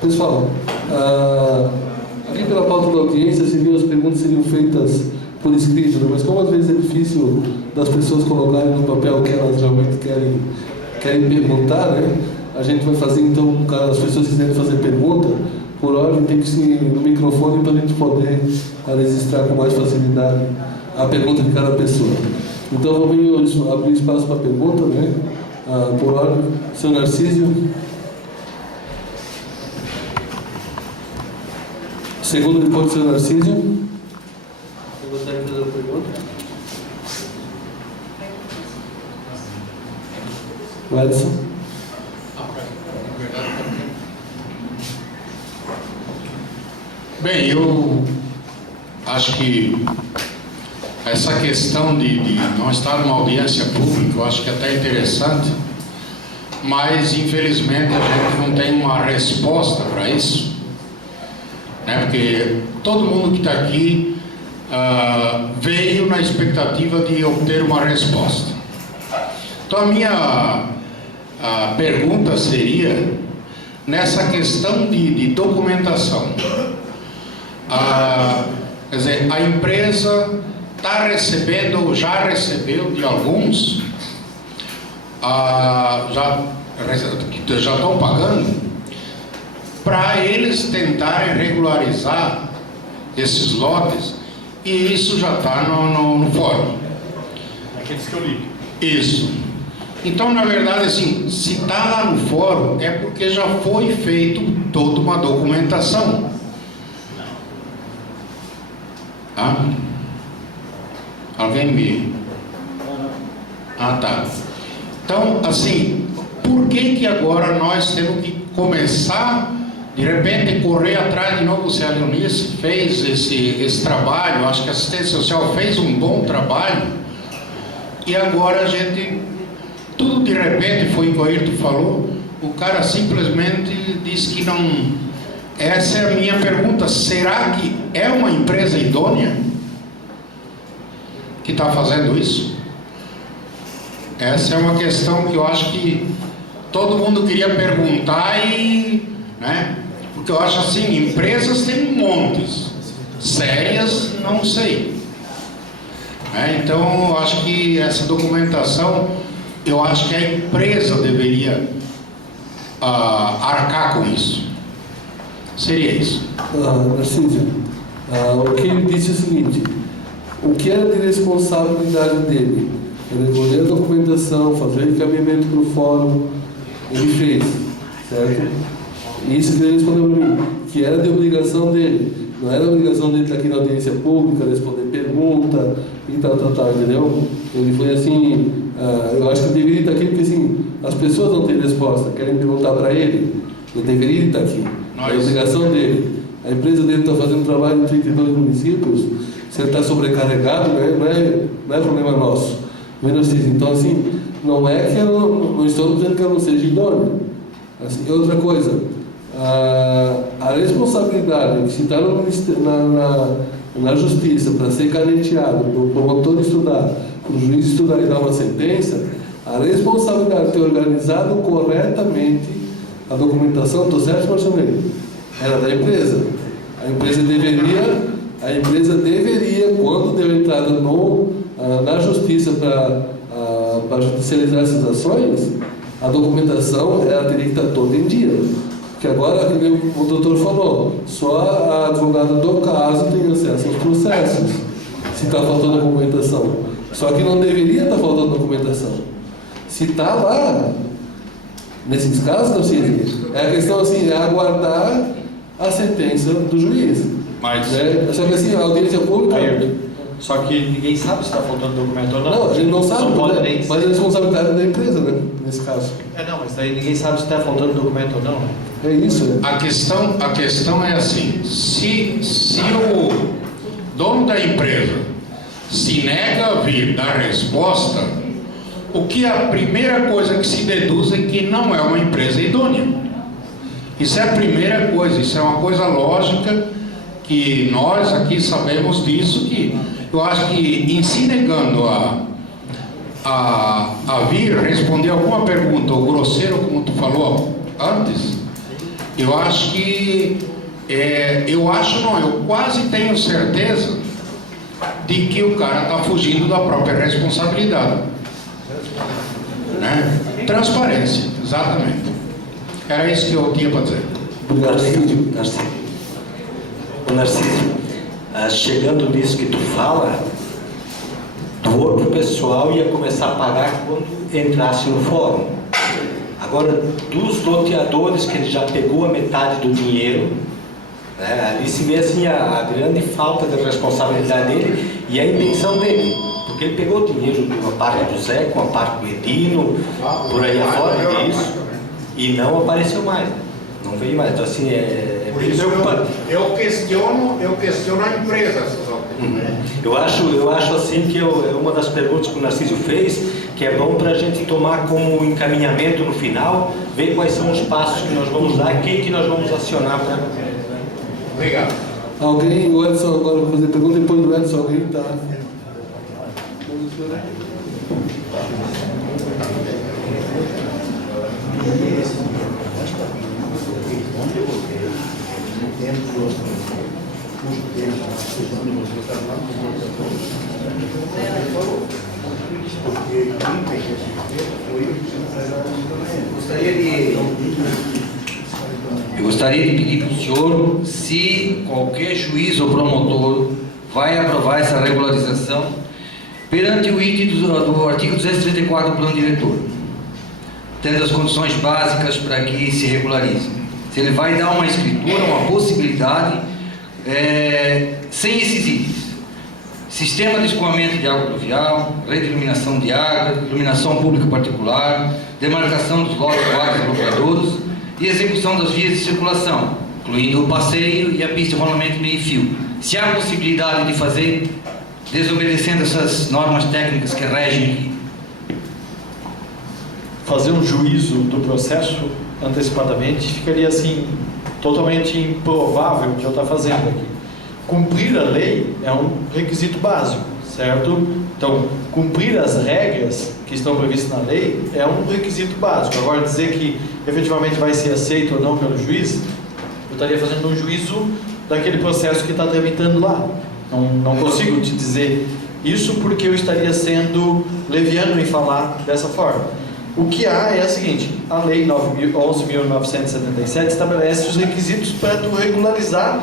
Pessoal, aqui pela pauta da audiência, as perguntas seriam feitas por escrito, né? Mas como às vezes é difícil das pessoas colocarem no papel o que elas realmente querem perguntar, né? A gente vai fazer, então, caso as pessoas quiserem fazer pergunta, por ordem tem que ser no microfone para a gente poder registrar com mais facilidade a pergunta de cada pessoa. Então, vamos abrir espaço para pergunta, né? Por ordem, senhor Narcísio. Segundo, depois do senhor Narcísio. Eu gostaria de fazer uma pergunta. O Edson. Bem, eu acho que essa questão de não estar numa audiência pública, eu acho que é até interessante, mas infelizmente a gente não tem uma resposta para isso, né? Porque todo mundo que está aqui veio na expectativa de obter uma resposta. Então a minha pergunta seria, nessa questão de documentação, quer dizer, a empresa está recebendo, ou já recebeu de alguns, já estão pagando, para eles tentarem regularizar esses lotes, e isso já está no fórum. Aqueles que eu li. Isso. Então, na verdade, assim, se está lá no fórum, é porque já foi feito toda uma documentação. Alguém me... tá. Então, assim, por que agora nós temos que começar, de repente, correr atrás de novo? Se a Leonice fez esse trabalho, acho que a assistência social fez um bom trabalho, e agora a gente, tudo de repente, foi o que o Ayrton falou, o cara simplesmente disse que não... Essa é a minha pergunta, será que é uma empresa idônea que está fazendo isso? Essa é uma questão que eu acho que todo mundo queria perguntar, né? Porque eu acho assim, empresas tem montes, sérias não sei. Então eu acho que essa documentação, eu acho que a empresa deveria arcar com isso. Seria isso. Narcísio, o que ele disse é o seguinte: o que era de responsabilidade dele? Recolher a documentação, fazer o encaminhamento para o fórum, ele fez, certo? E isso que ele respondeu para mim, que era de obrigação dele. Não era obrigação dele estar aqui na audiência pública, responder pergunta e tal, entendeu? Ele foi assim, eu acho que ele deveria estar aqui porque assim, as pessoas não têm resposta, querem perguntar para ele, ele deveria estar aqui. É a obrigação dele. A empresa dele está fazendo trabalho em 32 municípios, se ele está sobrecarregado, né? não é problema nosso. Então, assim, não é que não estou dizendo que ela não seja idônea. Assim, outra coisa, a responsabilidade de se estar na justiça para ser caneteado, para o promotor estudar, para o juiz estudar e dar uma sentença, a responsabilidade de ter organizado corretamente a documentação, estou certo, Marcelino? Era da empresa. A empresa deveria, quando deu entrada na justiça para judicializar essas ações, a documentação ela teria que estar toda em dia. Porque agora, como o doutor falou, só a advogada do caso tem acesso aos processos, se está faltando documentação. Só que não deveria estar faltando documentação. Se está lá, nesses casos, não sei, é a questão assim, é aguardar a sentença do juiz. Mas... Só que assim, a audiência pública... Só que ninguém sabe se está faltando documento ou não. Não, a gente não sabe, mas é a responsabilidade da empresa, né? Nesse caso. Não, mas aí ninguém sabe se está faltando documento ou não. É isso. A questão é assim, se o dono da empresa se nega a vir dar resposta, o que a primeira coisa que se deduz é que não é uma empresa idônea. Isso é a primeira coisa, isso é uma coisa lógica, que nós aqui sabemos disso, que eu acho que em se negando a vir responder alguma pergunta, ou grosseiro, como tu falou antes, Eu acho que, eu quase tenho certeza de que o cara está fugindo da própria responsabilidade. Né? Transparência, exatamente. Era isso que eu tinha para dizer. Narciso. Ô Narciso, chegando nisso que tu fala, do outro pessoal ia começar a pagar quando entrasse no fórum. Agora, dos loteadores que ele já pegou a metade do dinheiro, né, ali se vê assim a grande falta de responsabilidade dele e a intenção dele. Porque ele pegou o dinheiro de uma parte do Zé, com a parte do Edino, por aí afora disso, e não apareceu mais. Não veio mais. Então assim, é preocupante. Eu questiono a empresa. Eu acho assim que é uma das perguntas que o Narciso fez, que é bom para a gente tomar como encaminhamento no final, ver quais são os passos que nós vamos dar, quem que nós vamos acionar para... Obrigado. Alguém, o Edson agora vai fazer pergunta, depois do Edson alguém está... Eu gostaria de pedir para o senhor se qualquer juiz ou promotor vai aprovar essa regularização perante o item do artigo 234 do plano diretor, tendo as condições básicas para que se regularize. Se ele vai dar uma escritura, uma possibilidade, sem esses itens: sistema de escoamento de água pluvial, rede de iluminação de água, iluminação pública particular, demarcação dos lotes vários bloqueadores e execução das vias de circulação, incluindo o passeio e a pista de rolamento meio-fio. Se há possibilidade de fazer desobedecendo essas normas técnicas que regem aqui. Fazer um juízo do processo antecipadamente ficaria assim totalmente improvável que eu estou fazendo aqui. Cumprir a lei é um requisito básico, certo? Então, cumprir as regras que estão previstas na lei é um requisito básico. Agora, dizer que efetivamente vai ser aceito ou não pelo juiz, eu estaria fazendo um juízo daquele processo que está tramitando lá. Não consigo te dizer isso porque eu estaria sendo leviano em falar dessa forma. O que há é o seguinte: a lei 11.977 estabelece os requisitos para tu regularizar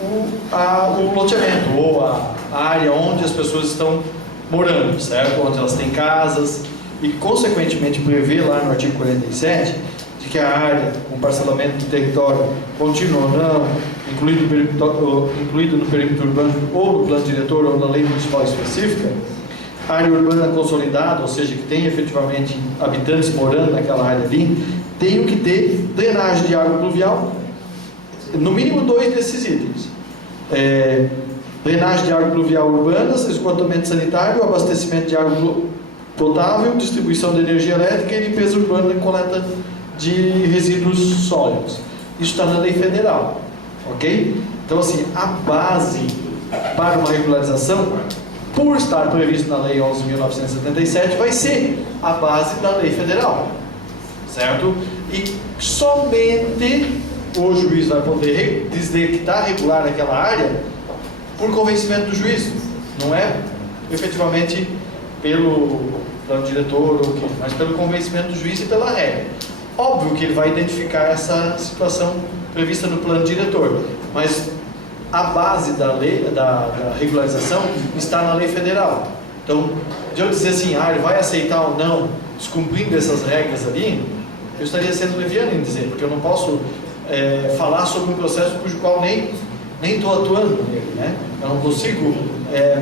o loteamento ou a área onde as pessoas estão morando, certo? Onde elas têm casas, e consequentemente prevê lá no artigo 47 de que a área com parcelamento de território contínuo ou não, incluído no perímetro urbano ou no plano diretor ou na lei municipal específica, área urbana consolidada, ou seja, que tem efetivamente habitantes morando naquela área ali, tem que ter drenagem de água pluvial, no mínimo 2 desses itens: drenagem de água pluvial urbanas, esgotamento sanitário, abastecimento de água potável, distribuição de energia elétrica e limpeza urbana e coleta de resíduos sólidos. Isso está na lei federal, ok? Então, assim, a base para uma regularização, por estar previsto na lei 11.977, vai ser a base da lei federal, certo? E somente o juiz vai poder dizer que está regular naquela área por convencimento do juiz, não é efetivamente pelo plano diretor ou mas pelo convencimento do juiz e pela regra. Óbvio que ele vai identificar essa situação prevista no plano diretor, mas a base da lei, da regularização, está na lei federal. Então, de eu dizer assim, ele vai aceitar ou não, descumprindo essas regras ali, eu estaria sendo leviano em dizer, porque eu não posso falar sobre um processo cujo qual nem estou atuando nele, né? Eu não consigo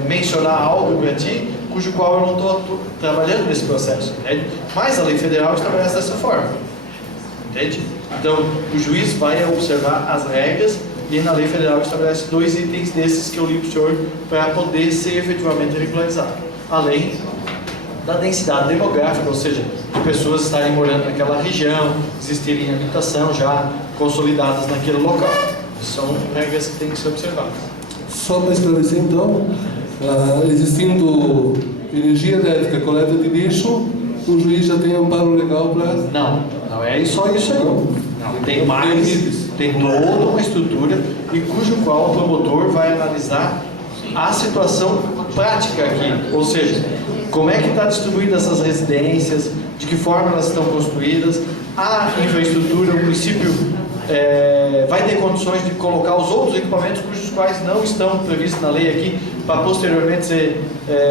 mencionar algo para ti cujo qual eu não estou trabalhando nesse processo, entende? Mas a lei federal estabelece dessa forma, entende? Então, o juiz vai observar as regras e na lei federal estabelece 2 itens desses que eu li para o senhor para poder ser efetivamente regularizado, além da densidade demográfica, ou seja, de pessoas estarem morando naquela região, existirem habitação já consolidadas naquele local. São regras que têm que ser observadas. Só para esclarecer então, existindo energia elétrica, coleta de lixo, o juiz já tem amparo legal para... Não é só isso aí. Tem mais, tem toda uma estrutura e cujo qual o promotor vai analisar a situação prática aqui, ou seja, como é que está distribuída essas residências, de que forma elas estão construídas, a infraestrutura, o município vai ter condições de colocar os outros equipamentos cujos quais não estão previstos na lei aqui, para posteriormente ser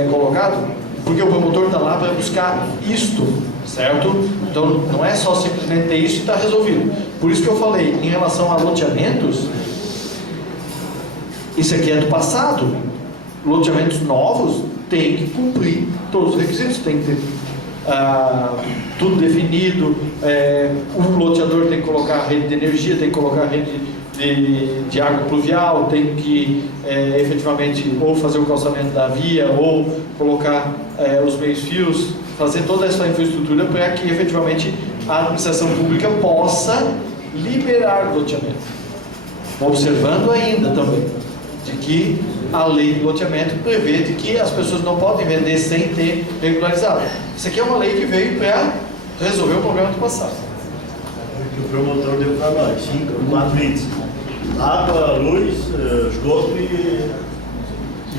colocado, porque o promotor está lá para buscar isto, certo? Então não é só simplesmente ter isso e está resolvido. Por isso que eu falei, em relação a loteamentos, isso aqui é do passado. Loteamentos novos têm que cumprir todos os requisitos, tem que ter tudo definido, o loteador tem que colocar a rede de energia, tem que colocar a rede de água pluvial, tem que efetivamente ou fazer o calçamento da via ou colocar os meios fios, fazer toda essa infraestrutura para que efetivamente a administração pública possa liberar o loteamento, observando ainda também de que a lei de loteamento prevê de que as pessoas não podem vender sem ter regularizado. Isso aqui é uma lei que veio para resolver o problema do passado. Que o promotor deu para nós, 4 itens: água, luz, esgoto e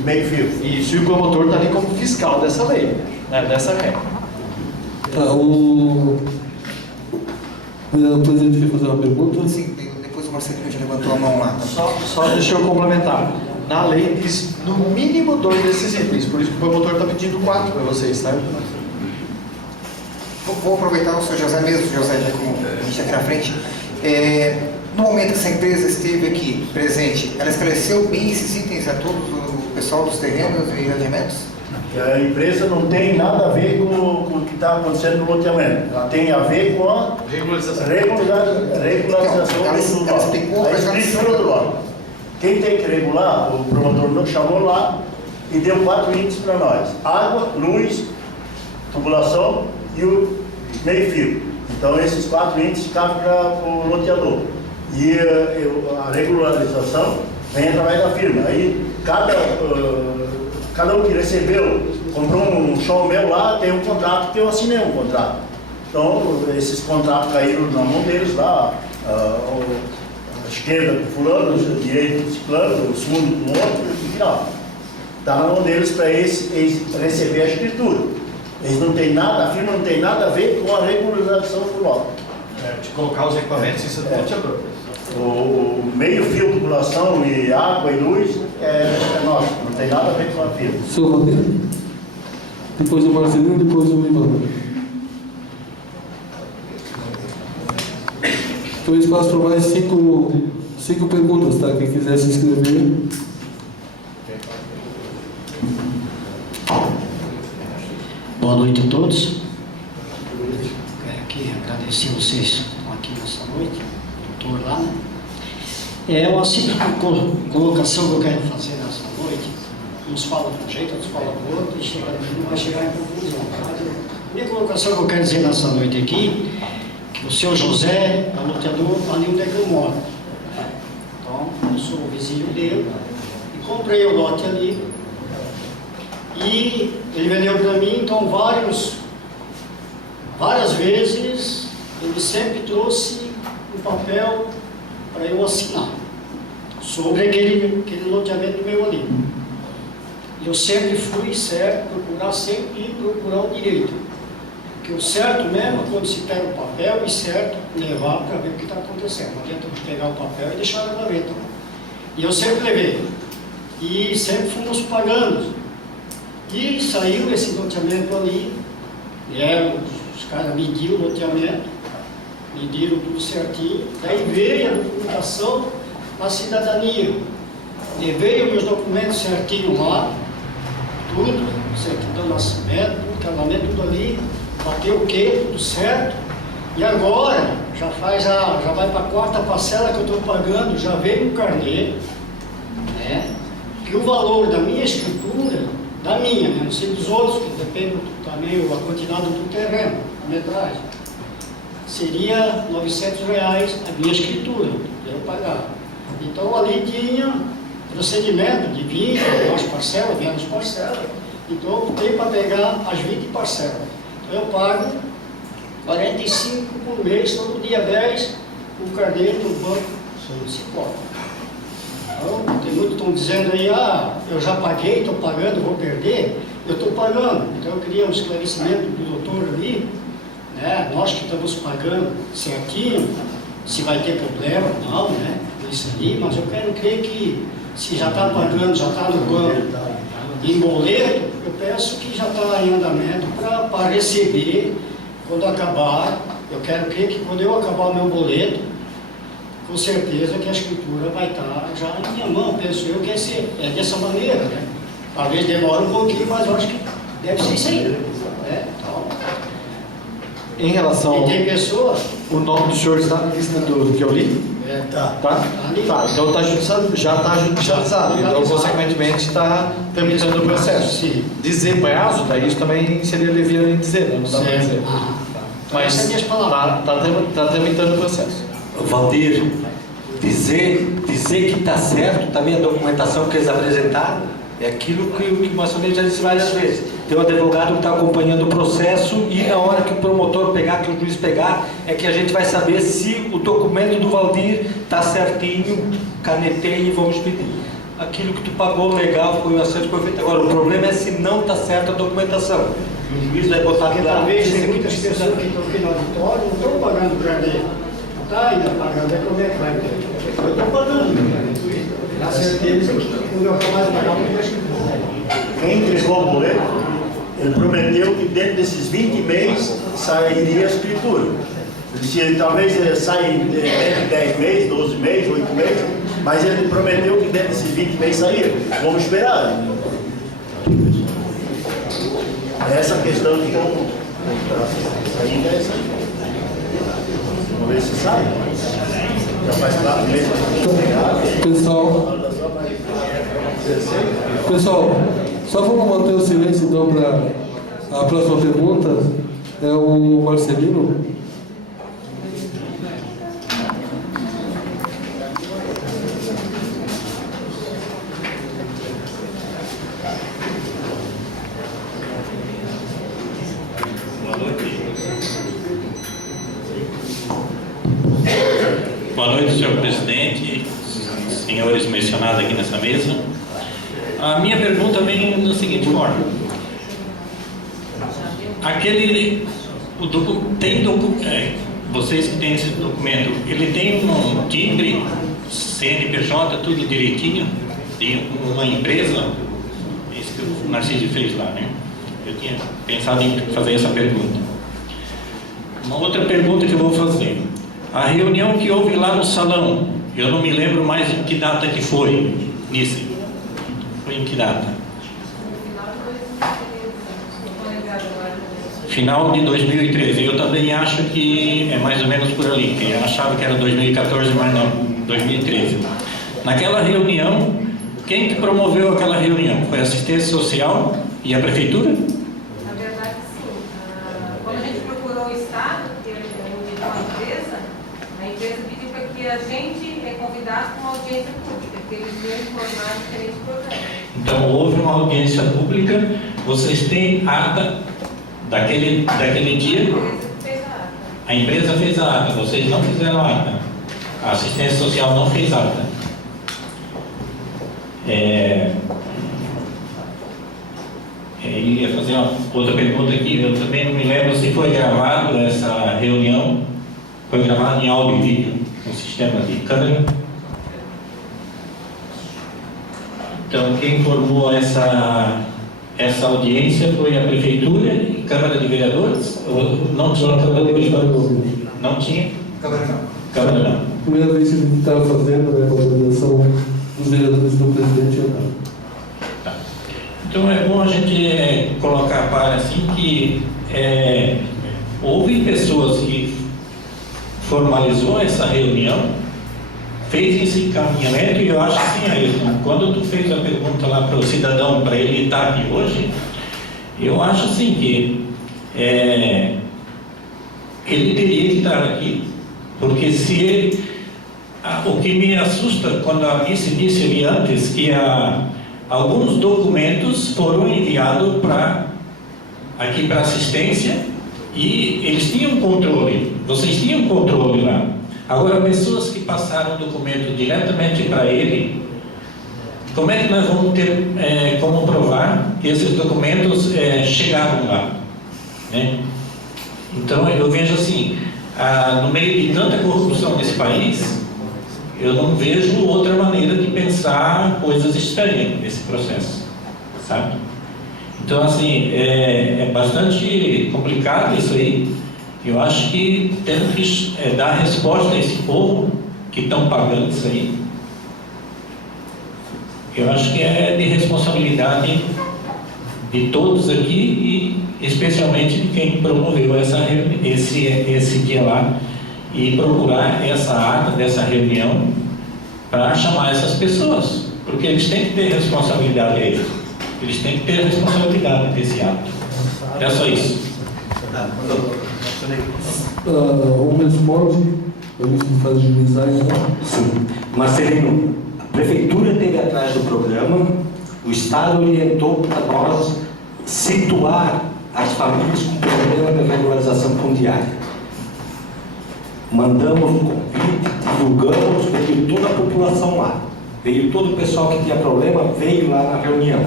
meio fio. Isso, e o promotor está ali como fiscal dessa lei, né, dessa regra. Tá, o presidente quer fazer uma pergunta? Sim, depois o Marcelinho já levantou a mão lá. Só deixa eu complementar. Na lei diz no mínimo 2 desses itens, por isso que o promotor está pedindo 4 para vocês, sabe? Vou aproveitar o senhor José mesmo, José, já como a gente está aqui na frente. No momento que essa empresa esteve aqui presente, ela esclareceu bem esses itens a todos o pessoal dos terrenos e rendimentos? A empresa não tem nada a ver com o que está acontecendo no loteamento. Ela tem a ver com a regularização do lote, a escritura do lote. Quem tem que regular, o promotor nos chamou lá e deu 4 itens para nós: água, luz, tubulação e o meio fio. Então esses 4 itens cabem para o loteador. E a regularização vem através da firma. Aí cada um que recebeu, comprou um show meu lá, tem um contrato que eu assinei um contrato. Então esses contratos caíram na mão deles lá. A esquerda do fulano, a direita do ciclano, o segundo do outro, e final. Está na mão deles para eles receber a escritura. Eles não têm nada, a firma não tem nada a ver com a regularização do lote. De colocar os equipamentos, isso é do loteador. O meio fio, tubulação e água e luz é nosso, não tem nada a ver com a firma. Seu Rodeiro. Depois o Marcelinho, depois o Ivan. Então, espaço para mais 5 perguntas, tá? Quem quiser se inscrever. Boa noite a todos. Quero aqui agradecer vocês que estão aqui nessa noite, doutor lá. É uma simples colocação que eu quero fazer nessa noite. Uns falam de um jeito, outros falam do outro, e não vai chegar em conclusão. A minha colocação que eu quero dizer nessa noite aqui, que o seu José é loteador ali onde é que eu moro. Então, eu sou o vizinho dele e comprei o lote ali. E ele vendeu para mim, então várias vezes ele sempre trouxe um papel para eu assinar sobre aquele loteamento meu ali. E eu sempre fui certo, procurar sempre ir procurar o direito. Porque o certo mesmo é quando se pega o papel e certo levar para ver o que está acontecendo. Não adianta pegar o papel e deixar na gaveta. E eu sempre levei. E sempre fomos pagando. E saiu esse loteamento ali, os caras mediram o loteamento, mediram tudo certinho, daí veio a documentação da cidadania. Levei os meus documentos certinho lá, tudo, certidão de nascimento, tudo, casamento, tudo ali, bateu o quê? Tudo certo. E agora, já vai para a 4ª parcela que eu estou pagando, já veio o carnê, né? Que o valor da minha escritura, da minha, né? Não sei dos outros, que depende também da quantidade do terreno, a metragem, seria R$900 a minha escritura, para eu pagar. Então ali tinha procedimento de 20, mais parcelas, menos parcelas, então eu optei para pegar as 20 parcelas. Então eu pago 45 por mês, todo dia 10, o carnê do banco municipal. Então, tem muitos que estão dizendo aí, eu já paguei, estou pagando, vou perder. Eu estou pagando. Então eu queria um esclarecimento do doutor ali, né? Nós que estamos pagando certinho, se vai ter problema ou não, né? Isso aí, mas eu quero crer que se já está pagando, já está no banco, em boleto, eu peço que já está em andamento para receber quando acabar. Eu quero crer que quando eu acabar o meu boleto, com certeza que a escritura vai estar já na minha mão, penso eu que é dessa maneira, né? Talvez demore um pouquinho, mas eu acho que deve ser isso aí, né? Então, Em relação... e tem pessoas... O nome do senhor está na lista do que eu li? Tá. Tá? Ali. Tá, então já está judicializado. Então, consequentemente, está tramitando o processo. Sim. Dizer prazo, daí isso também seria leviano em dizer, né? Não dá para dizer. Mas Essas são minhas palavras. está tramitando o processo. Valdir, dizer que está certo, também a documentação que eles apresentaram, é aquilo que o Maçonês já disse várias vezes. Tem um advogado que está acompanhando o processo e na hora que o promotor pegar, que o juiz pegar, é que a gente vai saber se o documento do Valdir está certinho, caneteia e vamos pedir. Aquilo que tu pagou legal, foi o acerto que foi feito. Agora, o problema é se não está certa a documentação. E o juiz vai botar Porque lá. talvez tem muitas pessoas que estão aqui no auditório não estão pagando o carnê. Não está ainda pagando, é como é que vai ter? Eu estou pagando meu carnê. Dá certeza que quando eu acabar de pagar, eu vou escrever. Quem entregou o boleto, ele prometeu que dentro desses 20 meses sairia a escritura. Ele disse, talvez saia dentro de 10 meses, 12 meses, 8 meses, mas ele prometeu que dentro desses 20 meses saía. Vamos esperar. Essa questão que estão saindo é essa. Vamos ver se sai. Já faz 4 meses que Pessoal, só vamos manter o silêncio então para a próxima pergunta. É o Marcelino. Boa noite, senhor presidente, senhores mencionados aqui nessa mesa. A minha pergunta vem da seguinte forma: vocês que têm esse documento, ele tem um timbre, CNPJ, tudo direitinho, de uma empresa? Isso que o Narciso fez lá, né? Eu tinha pensado em fazer essa pergunta. Uma outra pergunta que eu vou fazer: a reunião que houve lá no salão, eu não me lembro mais em que data que foi, nisso. Foi em que data? Final de 2013. Eu também acho que é mais ou menos por ali. Eu achava que era 2014, mas não, 2013. Naquela reunião, quem que promoveu aquela reunião? Foi a assistência social e a prefeitura? Na verdade, sim. Quando a gente procurou o Estado, que é uma empresa, a empresa pediu para que a gente convidasse para uma audiência pública, que eles iam informar diferentes programas. Então, houve uma audiência pública, vocês têm ata daquele dia? A empresa fez a ata, vocês não fizeram a ata. A assistência social não fez a ata. Eu ia fazer uma outra pergunta aqui, eu também não me lembro se foi gravado essa reunião, foi gravado em áudio e vídeo, no sistema de câmera. Então, quem formou essa audiência foi a Prefeitura e Câmara de Vereadores? Ou não tinha Câmara de Vereadores? Não tinha? Câmara não. Câmara não. Primeira vez que a gente estava fazendo, né, a organização dos vereadores do presidente. Tá. Então é bom a gente colocar a par assim que houve pessoas que formalizou essa reunião, fez esse encaminhamento, e eu acho assim, Ailton, quando tu fez a pergunta lá para o cidadão, para ele estar aqui hoje, eu acho assim que ele teria que estar aqui, porque se ele... O que me assusta, quando a Miss disse ali antes, que alguns documentos foram enviados aqui para assistência, e eles tinham controle, vocês tinham controle lá. Agora, pessoas que passaram o documento diretamente para ele, como é que nós vamos ter como provar que esses documentos chegaram lá? Né? Então, eu vejo assim, no meio de tanta corrupção nesse país, eu não vejo outra maneira de pensar coisas estranhas nesse processo, sabe? Então, assim, é bastante complicado isso aí. Eu acho que temos que dar resposta a esse povo que estão pagando isso aí. Eu acho que é de responsabilidade de todos aqui e especialmente de quem promoveu esse dia lá e procurar essa ata dessa reunião para chamar essas pessoas, porque eles têm que ter responsabilidade aí. Eles têm que ter responsabilidade desse ato. É só isso. Um responde, para gente fragilizar então. Sim. Marcelino, a prefeitura esteve atrás do programa, o Estado orientou para nós situar as famílias com problema de regularização fundiária. Mandamos um convite, divulgamos, veio toda a população lá. Veio todo o pessoal que tinha problema, veio lá na reunião.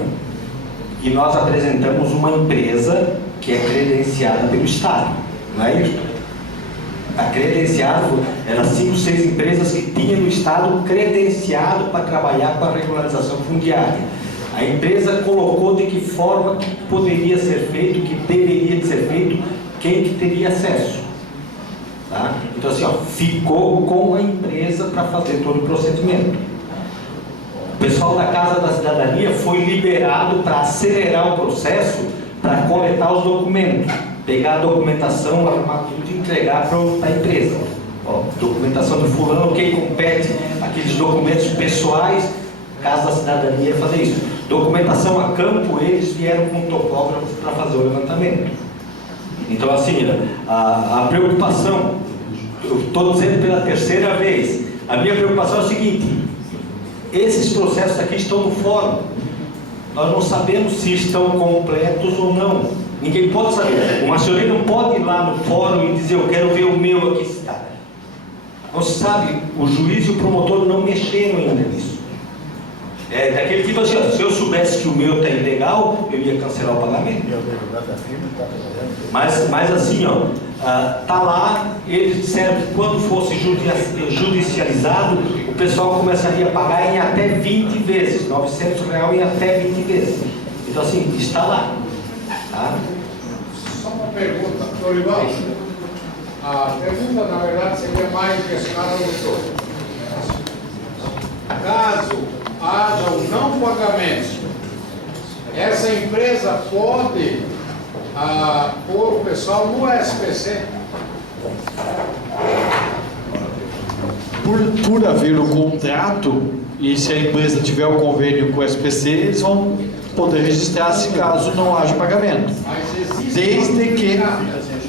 E nós apresentamos uma empresa que é credenciada pelo Estado, não é isso? A credenciada, eram 5, 6 empresas que tinham no Estado credenciado para trabalhar com a regularização fundiária. A empresa colocou de que forma que poderia ser feito, que deveria ser feito, quem que teria acesso. Tá? Então assim, ficou com a empresa para fazer todo o procedimento. O pessoal da Casa da Cidadania foi liberado para acelerar o processo, para coletar os documentos, pegar a documentação, arrumar tudo e entregar para a empresa. Documentação do fulano, quem compete aqueles documentos pessoais, Casa da Cidadania fazer isso. Documentação a campo, eles vieram com topógrafos para fazer o levantamento. Então assim, a preocupação, eu estou dizendo pela terceira vez, a minha preocupação é o seguinte: esses processos aqui estão no fórum, nós não sabemos se estão completos ou não, ninguém pode saber. O Marcelino não pode ir lá no fórum e dizer eu quero ver o meu aqui está. Não se sabe, o juiz e o promotor não mexeram ainda nisso. É daquele tipo assim, se eu soubesse que o meu está ilegal, eu ia cancelar o pagamento. Mas assim, tá lá, eles disseram que quando fosse judicializado, o pessoal começaria a pagar em até 20 vezes, R$900 em até 20 vezes. Então assim, está lá. Tá? Só uma pergunta, Dorival. A pergunta, na verdade, seria mais direcionada ao doutor. Caso haja o não pagamento, essa empresa pode pôr o pessoal no SPC? Por haver o contrato, e se a empresa tiver o convênio com o SPC, eles vão poder registrar se caso não haja pagamento.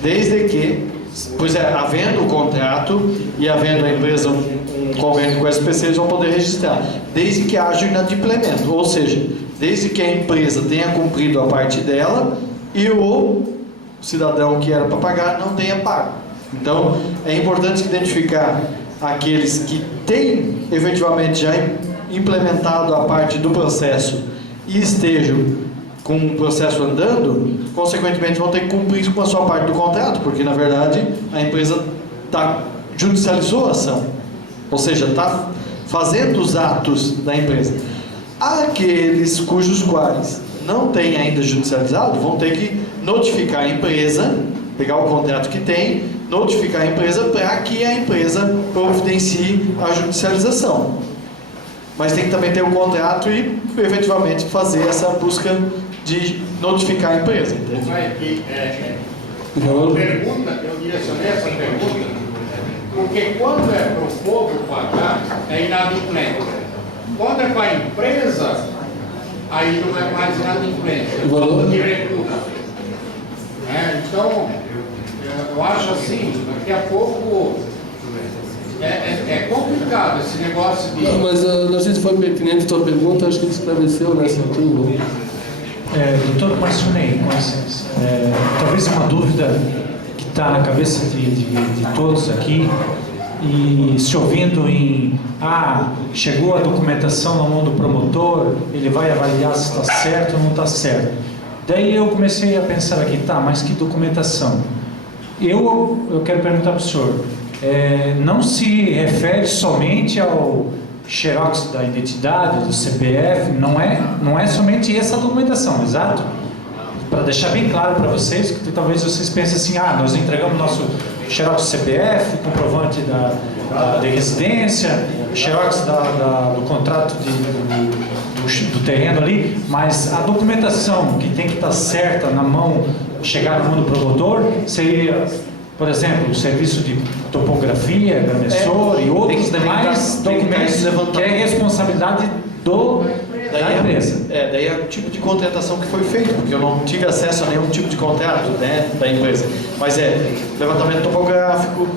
Desde que, pois é, havendo o contrato e havendo a empresa um convênio com o SPC, eles vão poder registrar, desde que haja o inadimplemento, ou seja, desde que a empresa tenha cumprido a parte dela e o cidadão que era para pagar não tenha pago. Então, é importante identificar aqueles que têm efetivamente já implementado a parte do processo e estejam com o processo andando, consequentemente vão ter que cumprir com a sua parte do contrato, porque na verdade a empresa judicializou a ação, ou seja, está fazendo os atos da empresa. Aqueles cujos quais não têm ainda judicializado vão ter que notificar a empresa, pegar o contrato que tem, notificar a empresa para que a empresa providencie a judicialização. Mas tem que também ter um contrato e efetivamente fazer essa busca de notificar a empresa. Uma pergunta, eu direcionei essa pergunta, porque quando é para o povo pagar, é inadimplente. Quando é para a empresa, aí não é mais inadimplente, é falta de recurso. Então, eu acho assim, daqui a pouco é complicado esse negócio de... Não, mas não sei se foi pertinente a tua pergunta, acho que ele esclareceu, né, certinho. Doutor Marcionei, talvez uma dúvida que está na cabeça de todos aqui, e se ouvindo em chegou a documentação na mão do promotor, ele vai avaliar se está certo ou não está certo. Daí eu comecei a pensar aqui, mas que documentação? Eu quero perguntar para o senhor, não se refere somente ao xerox da identidade, do CPF, não é somente essa documentação, exato? Para deixar bem claro para vocês, que talvez vocês pensem assim, nós entregamos nosso xerox do CPF, comprovante de residência, xerox do contrato do terreno ali, mas a documentação que tem que estar certa na mão, chegar na mão do promotor, seria, por exemplo, o serviço de topografia, agressor e outros demais documentos que é responsabilidade da empresa. Daí é o tipo de contratação que foi feito, porque eu não tive acesso a nenhum tipo de contrato, né, da empresa. Mas levantamento topográfico,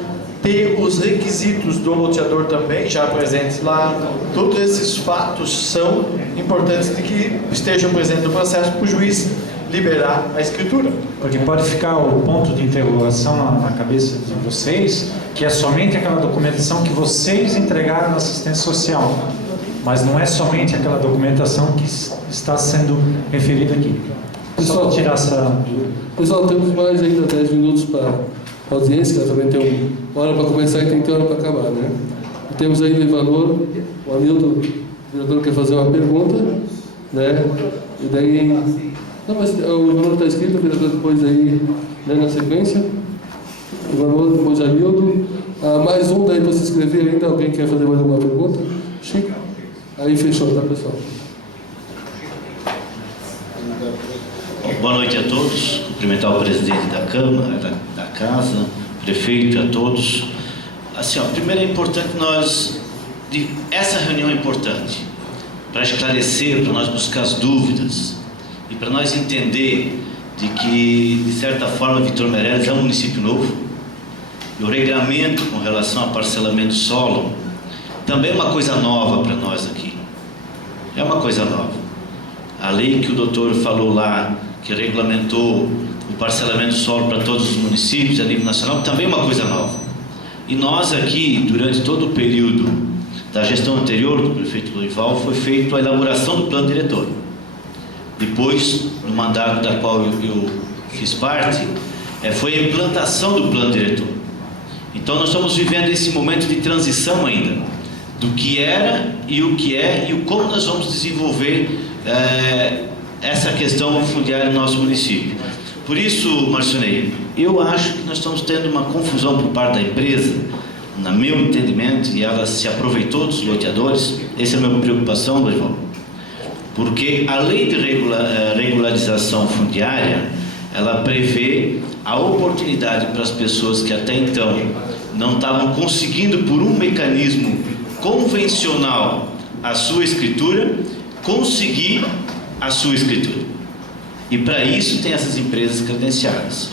ter os requisitos do loteador também já presentes lá. Todos esses fatos são importantes de que estejam presentes no processo para o juiz liberar a escritura. Porque pode ficar o ponto de interrogação na cabeça de vocês, que é somente aquela documentação que vocês entregaram na assistência social, mas não é somente aquela documentação que está sendo referida aqui. Pessoal, temos mais ainda 10 minutos para a audiência, que também tem uma hora para começar e tem que ter hora para acabar, né? E temos aí o Ivanor, o Hamilton, o vereador quer fazer uma pergunta, né? E daí... Não, mas o Ivanor está escrito, o vereador depois aí, né, na sequência. O Ivanor, depois o Hamilton. Mais um daí para se inscrever ainda, alguém quer fazer mais alguma pergunta? Chico? Aí fechou, tá, pessoal? Boa noite a todos. Cumprimentar o presidente da Câmara, da Casa, prefeito, a todos. Assim, primeiro é importante essa reunião é importante para esclarecer, para nós buscar as dúvidas e para nós entender de que, de certa forma, Vitor Meireles é um município novo e o regramento com relação a parcelamento solo também é uma coisa nova para nós aqui. É uma coisa nova. A lei que o doutor falou lá, que regulamentou o parcelamento solo para todos os municípios a nível nacional, também é uma coisa nova. E nós aqui, durante todo o período da gestão anterior do prefeito Loival, foi feita a elaboração do plano diretor. Depois, no mandato da qual eu fiz parte, foi a implantação do plano diretor. Então nós estamos vivendo esse momento de transição ainda, do que era e o que é e como nós vamos desenvolver essa questão fundiária no nosso município. Por isso, Marcionei, eu acho que nós estamos tendo uma confusão por parte da empresa, no meu entendimento, e ela se aproveitou dos loteadores. Essa é a minha preocupação, Loival, porque a lei de regularização fundiária, ela prevê a oportunidade para as pessoas que até então não estavam conseguindo, por um mecanismo convencional, a sua escritura, conseguir a sua escritura. E para isso tem essas empresas credenciadas.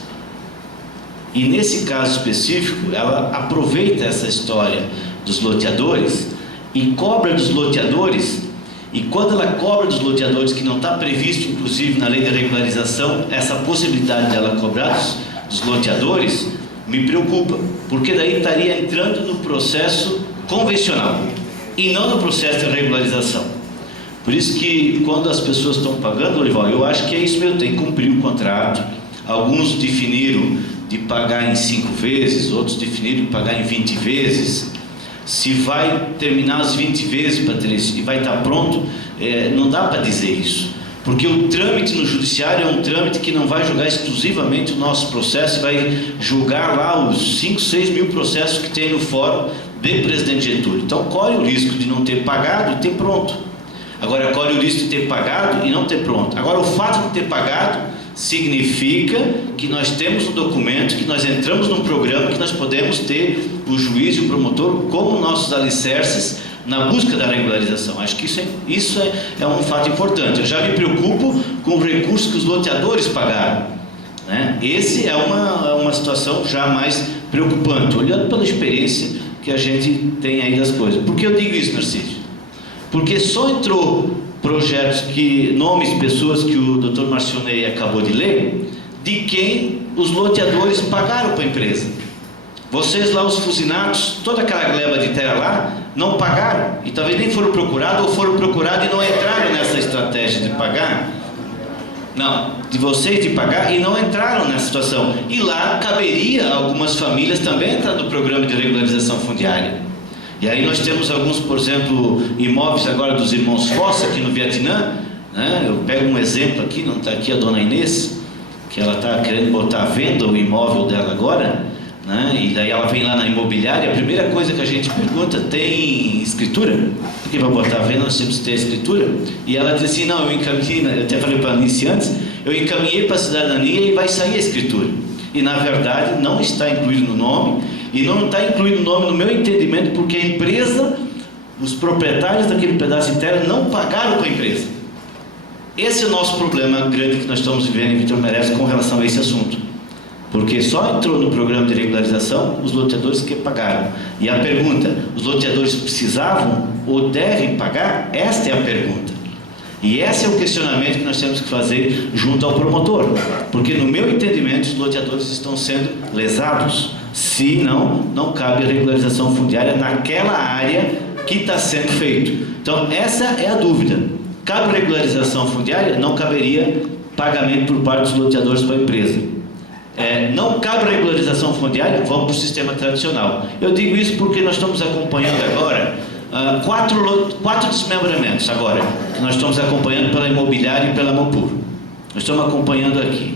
E nesse caso específico, ela aproveita essa história dos loteadores e cobra dos loteadores. E quando ela cobra dos loteadores, que não está previsto inclusive na lei de regularização, essa possibilidade dela cobrar dos loteadores, me preocupa, porque daí estaria entrando no processo convencional e não no processo de regularização. Por isso que quando as pessoas estão pagando, Olival, eu acho que é isso mesmo, tem que cumprir o contrato. Alguns definiram de pagar em 5 vezes, outros definiram de pagar em 20 vezes. Se vai terminar as 20 vezes para ter isso e vai estar pronto, não dá para dizer isso. Porque o trâmite no judiciário é um trâmite que não vai julgar exclusivamente o nosso processo, vai julgar lá os 5, 6 mil processos que tem no fórum de presidente Getúlio. Então corre o risco de não ter pagado e ter pronto. Agora, corre o risco de ter pagado e não ter pronto. Agora, o fato de ter pagado significa que nós temos um documento, que nós entramos num programa, que nós podemos ter o juiz e o promotor como nossos alicerces na busca da regularização. Acho que isso é um fato importante. Eu já me preocupo com o recurso que os loteadores pagaram, né? Esse é uma situação já mais preocupante, olhando pela experiência que a gente tem aí das coisas. Por que eu digo isso, Narciso? Porque só entrou projetos nomes de pessoas que o Dr. Marcionei acabou de ler, de quem os loteadores pagaram para a empresa. Vocês lá, os fuzinados, toda aquela gleba de terra lá, não pagaram, e talvez nem foram procurados, ou foram procurados e não entraram nessa estratégia de pagar. Não, de vocês de pagar e não entraram nessa situação. E lá caberia algumas famílias também entrar no programa de regularização fundiária. E aí nós temos alguns, por exemplo, imóveis agora dos irmãos Fossa, aqui no Vietnã, né? Eu pego um exemplo aqui, não está aqui a dona Inês, que ela está querendo botar à venda o imóvel dela agora, né? E daí ela vem lá na imobiliária, a primeira coisa que a gente pergunta, tem escritura? Porque para botar à venda nós temos que ter a escritura. E ela diz assim, não, eu encaminhei, eu até falei para a Anice antes, eu encaminhei para a cidadania e vai sair a escritura. E na verdade não está incluído no nome, e não está incluído no nome no meu entendimento, porque a empresa, os proprietários daquele pedaço de terra não pagaram para a empresa. Esse é o nosso problema grande que nós estamos vivendo em Vitor Merece com relação a esse assunto. Porque só entrou no programa de regularização os loteadores que pagaram. E a pergunta, os loteadores precisavam ou devem pagar? Esta é a pergunta. E esse é o questionamento que nós temos que fazer junto ao promotor. Porque no meu entendimento os loteadores estão sendo lesados. Se não cabe a regularização fundiária naquela área que está sendo feito. Então essa é a dúvida. Cabe regularização fundiária? Não caberia pagamento por parte dos loteadores para a empresa. Não cabe regularização fundiária? Vamos para o sistema tradicional. Eu digo isso porque nós estamos acompanhando agora quatro desmembramentos agora, que nós estamos acompanhando pela imobiliária e pela Mopur. Nós estamos acompanhando aqui.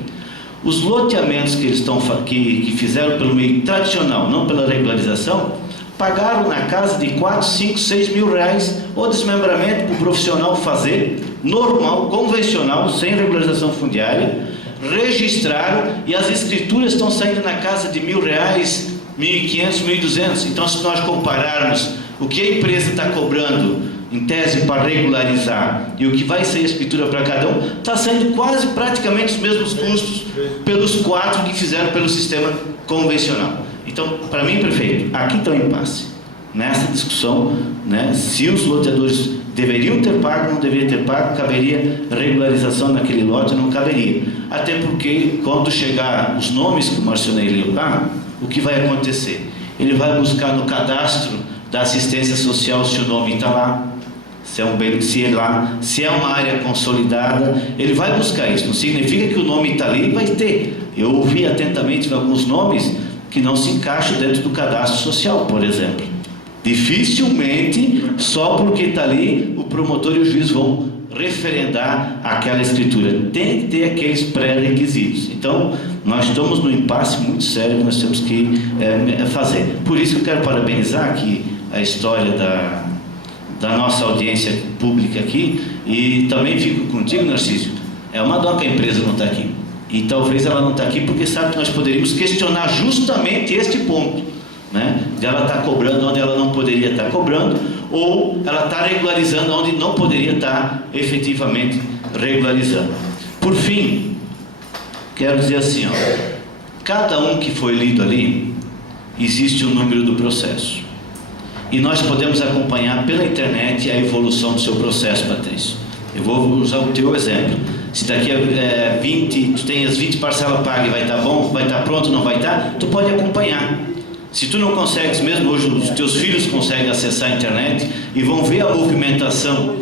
Os loteamentos que eles que fizeram pelo meio tradicional, não pela regularização, pagaram na casa de 4, 5, 6 mil reais o desmembramento para o profissional fazer, normal, convencional, sem regularização fundiária, registraram e as escrituras estão saindo na casa de R$1.000, R$1.500, R$1.200. Então, se nós compararmos o que a empresa está cobrando em tese para regularizar e o que vai ser a escritura para cada um, está saindo quase praticamente os mesmos custos pelos 4 que fizeram pelo sistema convencional. Então, para mim, prefeito, aqui está o impasse. Nessa discussão, né, se os loteadores deveriam ter pago, não deveriam ter pago, caberia regularização naquele lote, não caberia. Até porque, quando chegar os nomes que o Marcionei leu lá, o que vai acontecer? Ele vai buscar no cadastro da assistência social se o nome está lá, se é um beneficiário lá, se é uma área consolidada, ele vai buscar isso. Não significa que o nome está ali e vai ter. Eu ouvi atentamente alguns nomes que não se encaixam dentro do cadastro social, por exemplo. Dificilmente, só porque está ali, o promotor e o juiz vão referendar aquela escritura. Tem que ter aqueles pré-requisitos. Então, nós estamos num impasse muito sério que nós temos que fazer. Por isso que eu quero parabenizar aqui a história da nossa audiência pública aqui, e também fico contigo, Narciso. É uma dó que a empresa não está aqui. E talvez ela não está aqui porque sabe que nós poderíamos questionar justamente este ponto, né? De ela estar cobrando onde ela não poderia estar cobrando, ou ela está regularizando onde não poderia estar efetivamente regularizando. Por fim, quero dizer assim, cada um que foi lido ali, existe o número do processo. E nós podemos acompanhar pela internet a evolução do seu processo, Patrício. Eu vou usar o teu exemplo. Se daqui a 20, tu tem as 20 parcelas pagas e vai estar bom, vai estar pronto, não vai estar, tu pode acompanhar. Se tu não consegues, mesmo hoje os teus filhos conseguem acessar a internet e vão ver a movimentação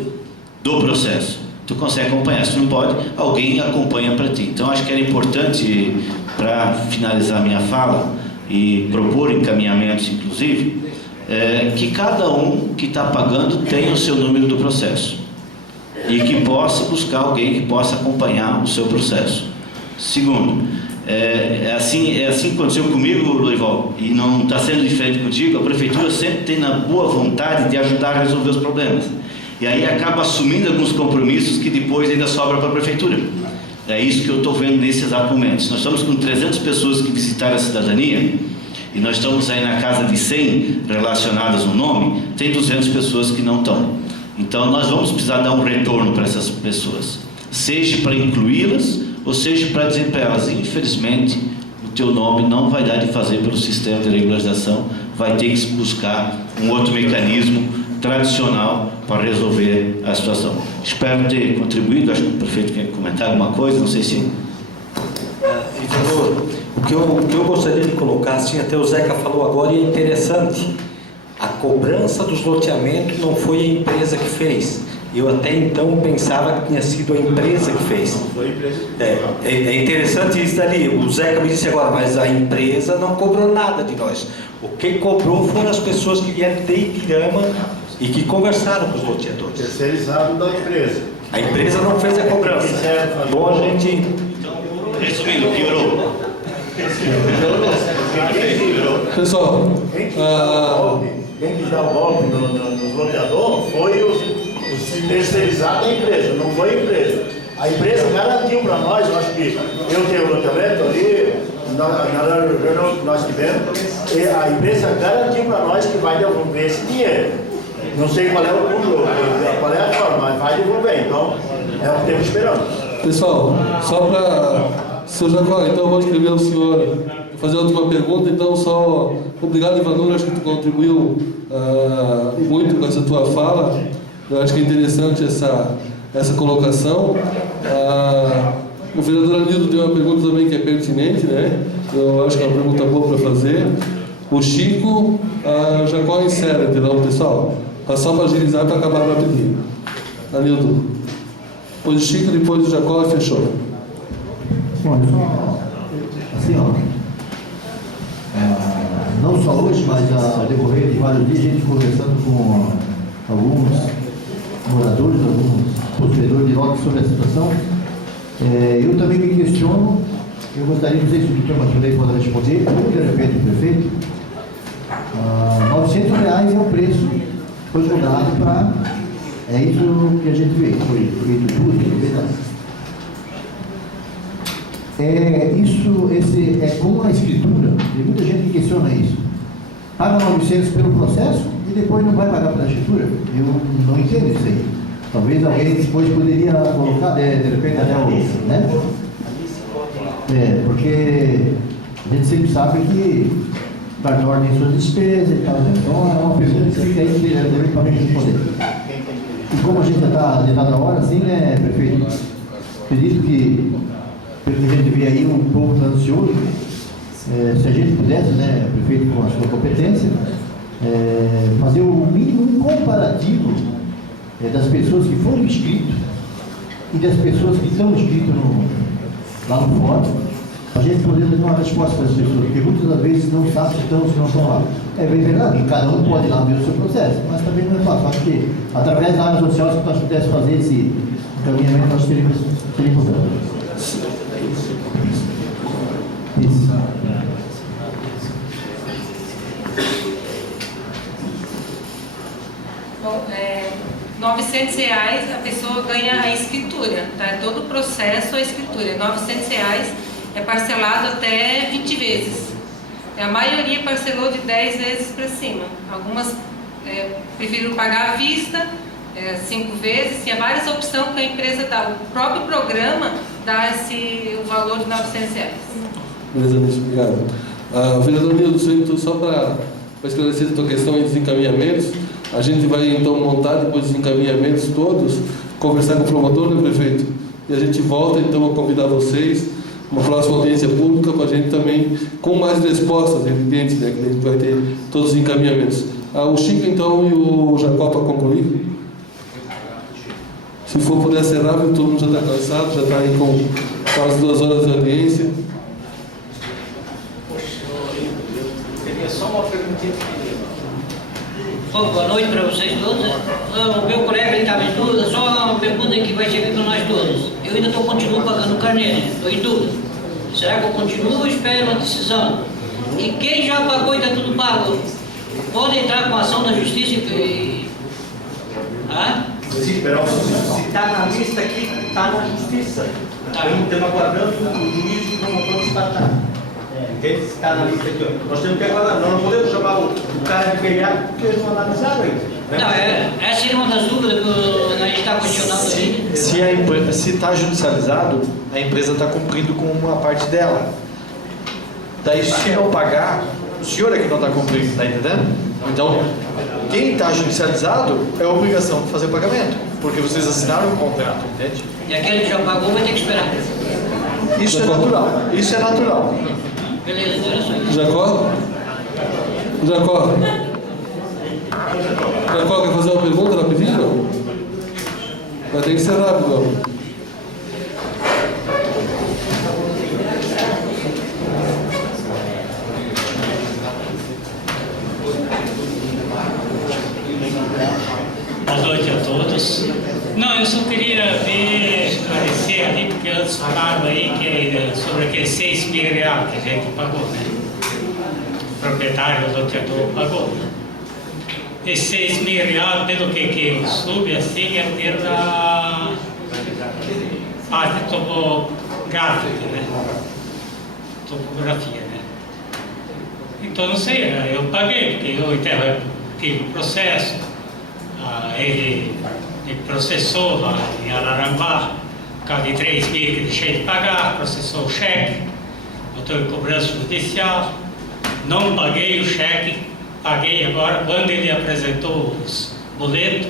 do processo. Tu consegue acompanhar. Se tu não pode, alguém acompanha para ti. Então acho que era importante, para finalizar minha fala e propor encaminhamentos, inclusive, que cada um que está pagando tenha o seu número do processo e que possa buscar alguém que possa acompanhar o seu processo. Segundo, assim que aconteceu comigo, Lourival, e não está sendo diferente contigo. A prefeitura sempre tem na boa vontade de ajudar a resolver os problemas, e aí acaba assumindo alguns compromissos que depois ainda sobra para a prefeitura. É isso que eu estou vendo nesse exato momento. Se nós estamos com 300 pessoas que visitaram a cidadania, e nós estamos aí na casa de 100 relacionadas no nome, tem 200 pessoas que não estão. Então nós vamos precisar dar um retorno para essas pessoas, seja para incluí-las, ou seja para dizer para elas, infelizmente, o teu nome não vai dar de fazer pelo sistema de regularização, vai ter que buscar um outro mecanismo tradicional para resolver a situação. Espero ter contribuído. Acho que o prefeito quer comentar alguma coisa, não sei se... O O que eu gostaria de colocar, assim, até o Zeca falou agora, e é interessante, a cobrança dos loteamentos não foi a empresa que fez. Eu até então pensava que tinha sido a empresa que fez. Não foi a empresa que É interessante isso dali. O Zeca me disse agora, mas a empresa não cobrou nada de nós. O que cobrou foram as pessoas que vieram de Ipirama e que conversaram com os loteadores. terceirizado da empresa. A empresa não fez a cobrança. Bom, a gente... Resumindo, piorou. Pessoal, Quem quis dar o golpe no loteador foi os terceirizados da empresa, não foi a empresa. A empresa garantiu para nós, eu acho que eu tenho o loteamento ali, na reunião que nós tivemos, e a empresa garantiu para nós que vai devolver esse dinheiro. Não sei qual é qual é a forma, mas vai devolver, então é o que temos esperando. pessoal, só para... Seu Jacó, então eu vou escrever ao senhor, fazer a última pergunta, então só... Obrigado, Ivanur, acho que tu contribuiu muito com essa tua fala. Eu acho que é interessante essa colocação. O vereador Anildo deu uma pergunta também que é pertinente, né? Eu acho que é uma pergunta boa para fazer. O Chico, Jacó encerra, entendeu, pessoal? Só para agilizar, para acabar rapidinho. Anildo. Depois o Chico, depois o Jacó e fechou. Bom, assim, ó, não só hoje, mas ao decorrer de vários dias, a gente conversando com alguns moradores, alguns possuidores de lotes sobre a situação, eu também me questiono, eu gostaria, não sei se o doutor Matilei pode responder, ou de repente o prefeito, R$900 é o preço que foi jogado para, é isso que a gente vê, foi feito tudo, é verdade. Esse é com a escritura, tem muita gente que questiona isso. Paga 900 pelo processo e depois não vai pagar pela escritura. Eu não entendo isso aí. Talvez alguém depois poderia colocar, de repente, até o... né? Porque a gente sempre sabe que dar ordem em suas despesas e tal. Então é uma pergunta que fica aí que deve para a gente responder. E como a gente já está de cada hora, assim, né, prefeito? Acredito que pelo que a gente vê aí, um povo está ansioso. Se a gente pudesse, né, prefeito, com a sua competência, fazer o mínimo comparativo das pessoas que foram inscritas e das pessoas que estão inscritas lá no fórum, a gente poder dar uma resposta para as pessoas, porque muitas das vezes não sabem se estão ou se não estão lá. É bem verdade, cada um pode ir lá ver o seu processo, mas também não é fácil. Acho que através da área social, se nós pudéssemos fazer esse encaminhamento, nós teríamos importante. Isso. Bom, R$900 a pessoa ganha a escritura, tá? Todo o processo a escritura. R$900 é parcelado até 20 vezes. A maioria parcelou de 10 vezes para cima. Algumas preferiram pagar à vista, 5 vezes. Tem várias opções que a empresa dá. O próprio programa dá o valor de R$900. Beleza, Nisso, obrigado. Vereador Nildo, então, só para esclarecer a tua questão dos encaminhamentos, a gente vai então montar depois os encaminhamentos todos, conversar com o promotor, né, prefeito? E a gente volta então a convidar vocês, uma próxima audiência pública, para a gente também, com mais respostas, evidentes, né, que a gente vai ter todos os encaminhamentos. O Chico então e o Jacó para concluir. Se for puder ser rápido, todo mundo já está cansado, já está aí com quase 2 horas de audiência. Só uma perguntinha. Boa noite para vocês todos. O meu colega estava em dúvida, só uma pergunta que vai servir para nós todos. Eu ainda continuo pagando carnê, estou em dúvida. Será que eu continuo ou espero uma decisão? E quem já pagou e está tudo pago, pode entrar com ação na justiça e... Se está na lista aqui, está na justiça. Estamos aguardando o juiz do promotor estatal. Entende? Se está na lista aqui, ó. Nós temos que aguardar. Nós não podemos chamar o cara de feriado porque eles não analisaram ainda. Não, essa é uma das dúvidas que a gente está questionando ali. Se está judicializado, a empresa está cumprindo com uma parte dela. Daí, se não pagar, o senhor é que não está cumprindo, está entendendo? Então, quem está judicializado é a obrigação de fazer o pagamento, porque vocês assinaram o contrato, entende? E aquele que já pagou vai ter que esperar. Isso é natural, isso é natural. Beleza, então era só isso. Jacó? Jacó, quer fazer uma pergunta rapidinho? Não? Mas tem que ser rápido. Não? Boa noite a todos. Não, eu só queria esclarecer ali, porque antes falaram aí sobre aqueles 6 mil reais que a gente pagou, né? O proprietário, o loteador pagou. Esses 6 mil reais, pelo que eu soube, assim, é pela parte topográfica, né? Topografia, né? Então, não sei, eu paguei, porque eu tive processo. Ele me processou lá em Araranguá, por causa de 3 mil que deixei de pagar, processou o cheque, botou em cobrança judicial, não paguei o cheque, paguei agora, quando ele apresentou os boletos,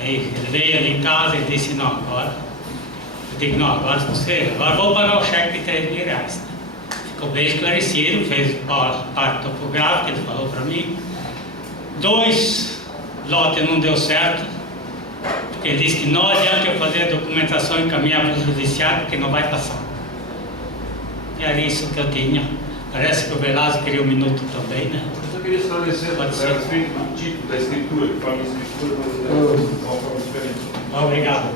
aí ele veio ali em casa e disse, não, agora, eu digo, não, agora não sei, agora vou pagar o cheque de 3 mil reais. Ficou bem esclarecido, fez parte topográfica, ele falou para mim, 2 lotes não deu certo, porque ele disse que não adianta eu fazer a documentação e encaminhar para o judiciário, porque não vai passar. E era isso que eu tinha. Parece que o Velasco queria 1 minuto também, né? Eu só queria esclarecer, era feito o tipo da escritura, que forma a escritura, de uma forma diferente. Obrigado.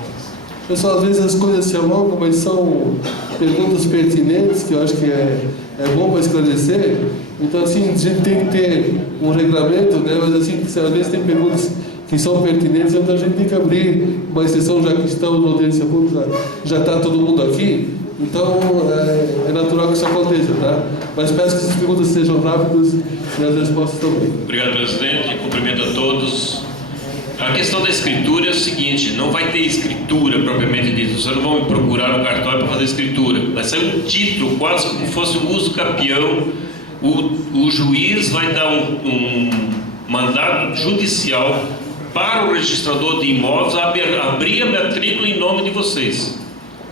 Pessoal, às vezes as coisas se alongam, mas são perguntas pertinentes que eu acho que é bom para esclarecer. Então, assim, a gente tem que ter um regulamento, né? Mas, assim, às vezes tem perguntas que são pertinentes, então a gente tem que abrir uma exceção, já que estamos na audiência pública, já está todo mundo aqui. Então, é natural que isso aconteça, tá? Mas peço que essas perguntas sejam rápidas e as respostas também. Obrigado, presidente. Cumprimento a todos. A questão da escritura é o seguinte, não vai ter escritura propriamente dita, vocês não vão procurar um cartório para fazer escritura, vai sair um título, quase como se fosse um uso capião, o juiz vai dar um mandado judicial para o registrador de imóveis abrir a matrícula em nome de vocês.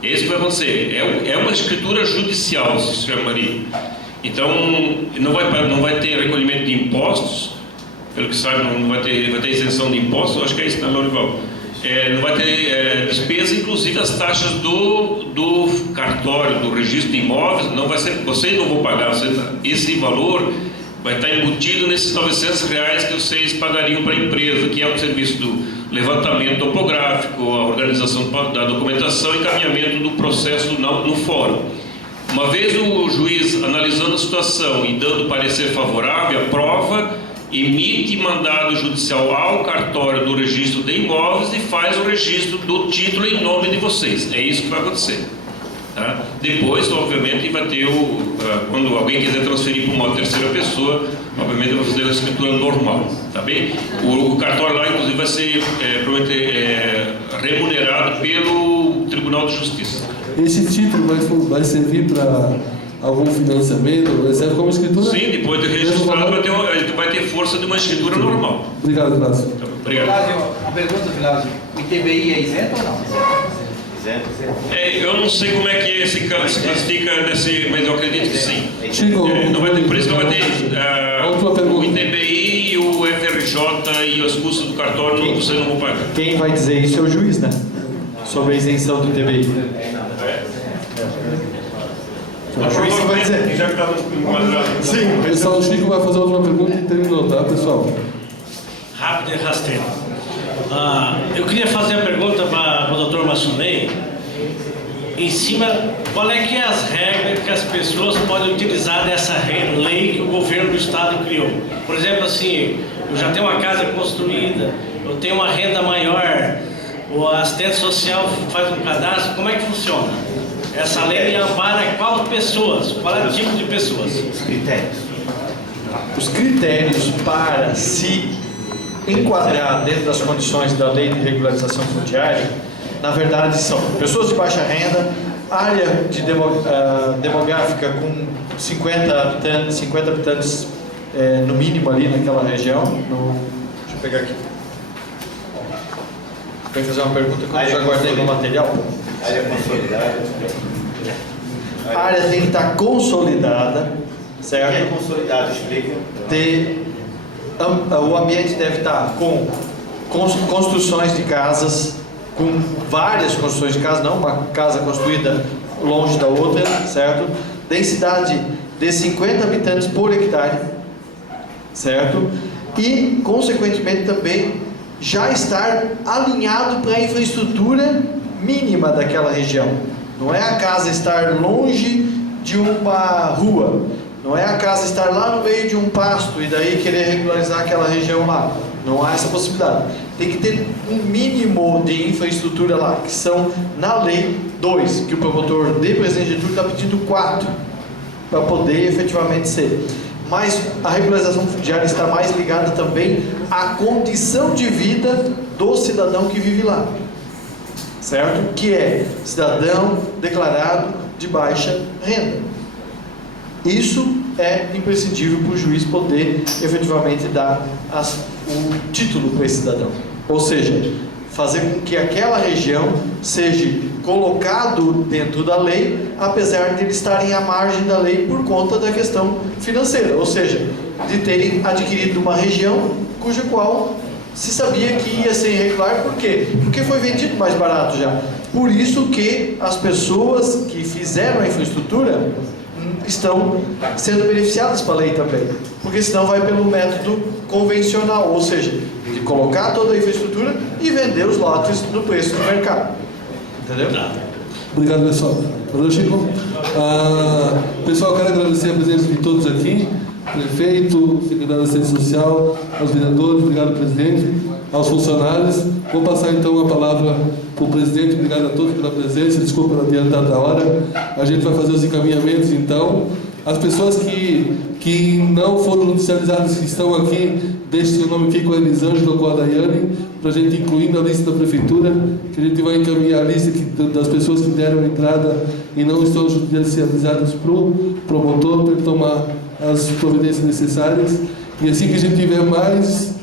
É isso que vai acontecer, é uma escritura judicial, se chamaria. Então, não vai ter recolhimento de impostos, pelo que sabe, não vai ter isenção de impostos, acho que é isso também, Olival. Não vai ter despesa, inclusive as taxas do cartório, do registro de imóveis, não vai ser, vocês não vão pagar, esse valor vai estar embutido nesses R$900 que vocês pagariam para a empresa, que é o serviço do levantamento topográfico, a organização da documentação e encaminhamento do processo no fórum. Uma vez o juiz analisando a situação e dando parecer favorável, aprova, emite mandado judicial ao cartório do registro de imóveis e faz o registro do título em nome de vocês. É isso que vai acontecer. Tá? Depois, obviamente, vai ter quando alguém quiser transferir para uma terceira pessoa, obviamente vai fazer a escritura normal. Tá bem? O cartório lá, inclusive, vai ser remunerado pelo Tribunal de Justiça. Esse título vai servir para algum financiamento? Serve como escritura? Sim, depois de registrado vai ter força de uma escritura normal. Obrigado, Graça. Obrigado. A pergunta, Vilásio, o ITBI é isento ou não? Isento. Eu não sei como é que se classifica mas eu acredito que sim. Chico, não vai ter, por isso que não vai ter o ITBI e o FRJ e os custos do cartório, vocês não vão pagar. Quem vai dizer isso é o juiz, né? Sobre a isenção do ITBI. O juiz vai dizer. Já que está no quadrado. Sim. Pessoal, o Chico vai fazer a última pergunta e terminou, tá, pessoal? Rápido e rasteiro. Eu queria fazer a pergunta para o Dr. Massunei, em cima, qual é que é as regras que as pessoas podem utilizar dessa lei que o governo do estado criou. Por exemplo, assim, eu já tenho uma casa construída, eu tenho uma renda maior, o assistente social faz um cadastro, como é que funciona? Essa lei ampara qual pessoas, qual é o tipo de pessoas? Os critérios. Os critérios para se enquadrar dentro das condições da lei de regularização fundiária, na verdade são pessoas de baixa renda, área de demográfica com 50 habitantes no mínimo ali naquela região. Deixa eu pegar aqui. Vou fazer uma pergunta que eu já guardei no material. Área consolidada. A área tem que estar consolidada, certo? O que é consolidado? Explica. O ambiente deve estar com construções de casas, com várias construções de casas, não uma casa construída longe da outra, certo? Densidade de 50 habitantes por hectare, certo? E, consequentemente, também já estar alinhado para a infraestrutura mínima daquela região. Não é a casa estar longe de uma rua, não é a casa estar lá no meio de um pasto e daí querer regularizar aquela região lá. Não há essa possibilidade. Tem que ter um mínimo de infraestrutura lá, que são, na lei, 2, que o promotor de Presidente Getúlio está pedindo 4, para poder efetivamente ser. Mas a regularização fundiária está mais ligada também à condição de vida do cidadão que vive lá, certo? Que é cidadão declarado de baixa renda. Isso é imprescindível para o juiz poder efetivamente dar o título para esse cidadão. Ou seja, fazer com que aquela região seja colocado dentro da lei, apesar de eles estarem à margem da lei por conta da questão financeira, ou seja, de terem adquirido uma região cuja qual se sabia que ia ser irregular. Por quê? Porque foi vendido mais barato já. Por isso que as pessoas que fizeram a infraestrutura estão sendo beneficiadas pela lei também, porque senão vai pelo método convencional, ou seja, de colocar toda a infraestrutura e vender os lotes no preço do mercado. Entendeu? Obrigado, pessoal. Valeu, Chico. Pessoal, quero agradecer a presença de todos aqui, prefeito, secretário da Assistência Social, aos vereadores, obrigado, presidente, aos funcionários. Vou passar então a palavra para o presidente. Obrigado a todos pela presença, desculpa pela adiantada da hora. A gente vai fazer os encaminhamentos então. As pessoas que não foram noticializadas, que estão aqui, deixe seu nome aqui com a Elisângela ou com a Daiane, para a gente incluir na lista da prefeitura, que a gente vai encaminhar a lista das pessoas que deram entrada e não estão judicializadas para o promotor, para ele tomar as providências necessárias. E assim que a gente tiver mais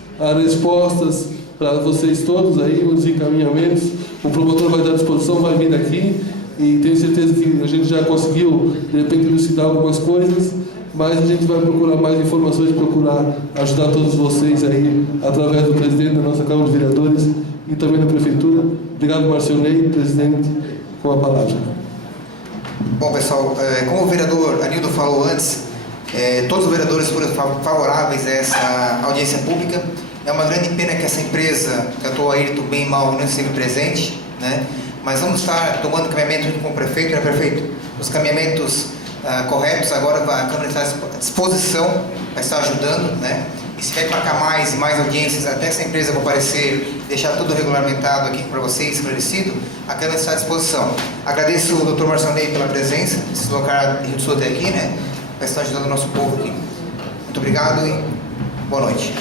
respostas para vocês todos aí, os encaminhamentos, o promotor vai dar à disposição, vai vir aqui, e tenho certeza que a gente já conseguiu, de repente, elucidar algumas coisas, mas a gente vai procurar mais informações, procurar ajudar todos vocês aí, através do presidente da nossa Câmara de Vereadores e também da Prefeitura. Obrigado, Marcionei, presidente, com a palavra. Bom, pessoal, como o vereador Anildo falou antes, todos os vereadores foram favoráveis a essa audiência pública. É uma grande pena que essa empresa, que eu estou aí, estou bem mal, não esteve presente, né? Mas vamos estar tomando caminhamento junto com o prefeito, né, prefeito? Os caminhamentos corretos, agora a Câmara está à disposição, vai estar ajudando, né? E se quer marcar mais e mais audiências, até essa empresa comparecer, deixar tudo regulamentado aqui para vocês, esclarecido, a Câmara está à disposição. Agradeço o Dr. Marcionei pela presença, de se deslocar de Rio do Sul até aqui, né? Vai estar ajudando o nosso povo aqui. Muito obrigado e boa noite.